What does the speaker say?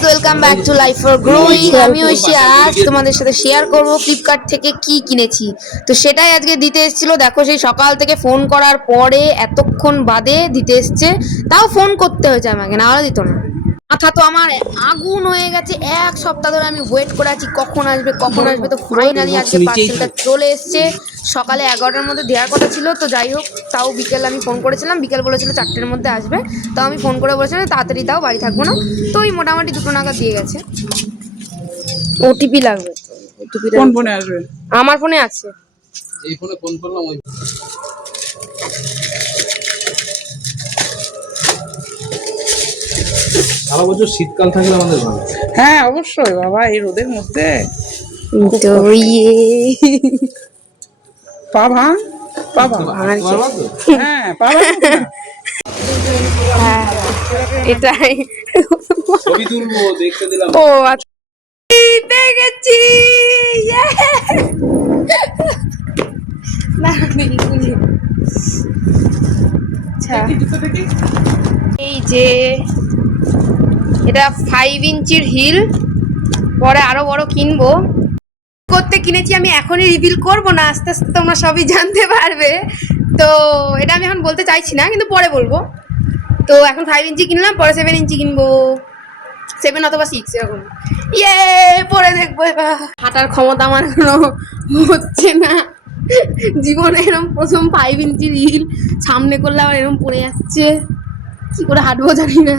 Guys, welcome back to life for growing. আমি ঐশী আজ তোমাদের সাথে শেয়ার করব ফ্লিপকার্ট থেকে কি কিনেছি। তো সেটাই আজকে দিতে এসেছিল। দেখো, সেই সকাল থেকে ফোন করার পরে এতক্ষণ বাদে দিতে এসছে। তাও ফোন করতে হয়েছে আমাকে, না হলে দিত না। মাথা তো আমার আগুন হয়ে গেছে। এক সপ্তাহ ধরে আমি ওয়েট করে আছি কখন আসবে কখন আসবে। তো ফাইনালি আজকে পার্সেলটা চলে এসছে। সকালে 11টার মধ্যে দেওয়ার কথা ছিল, তো যাই হোক, তাও বিকেল আমি ফোন করেছিলাম। বিকেল বলেছিল 4টের মধ্যে আসবে। তাও আমি ফোন করে বলেছিলাম তাড়াতাড়ি তাও বাড়ি থাকবো না। তো ওই মোটামুটি 2টো নাগাদ দিয়ে গেছে। ওটিপি লাগবে। কোন ফোনে আসবে? আমার ফোনে আছে। এই ফোনে ফোন করলাম ওই সারা বছর শীতকাল থাকলে আমাদের ভালো। হ্যাঁ অবশ্যই বাবা, এই রোদের মধ্যে তো পা ভাঙ, পা ভাঙ। হ্যাঁ পা ভাঙ না। হ্যাঁ, এটাই। ছবি তুলবো, দেখতে দিলাম। ও আচ্ছা, পেয়ে গেছি। না, আচ্ছা, এই যে এটা 5 ইঞ্চির হিল, পরে আরো বড় কিনবো। করতে কিনেছি আমি এখনই রিভিল করব না, আস্তে আস্তে তোমরা সবই জানতে পারবে। তো এটা আমি এখন বলতে চাইছি না, কিন্তু পরে বলবো। তো এখন 5 ইঞ্চি কিনলাম, পরে 7 ইঞ্চি কিনবো, 7 অথবা 6 এরকম। ইয়ে, পরে দেখবো। এবার হাঁটার ক্ষমতা আমার এখনো হচ্ছে না। জীবনে এরকম প্রথম 5 ইঞ্চির হিল সামনে করলে আবার এরকম পড়ে যাচ্ছে, কি করে হাঁটবো জানি না।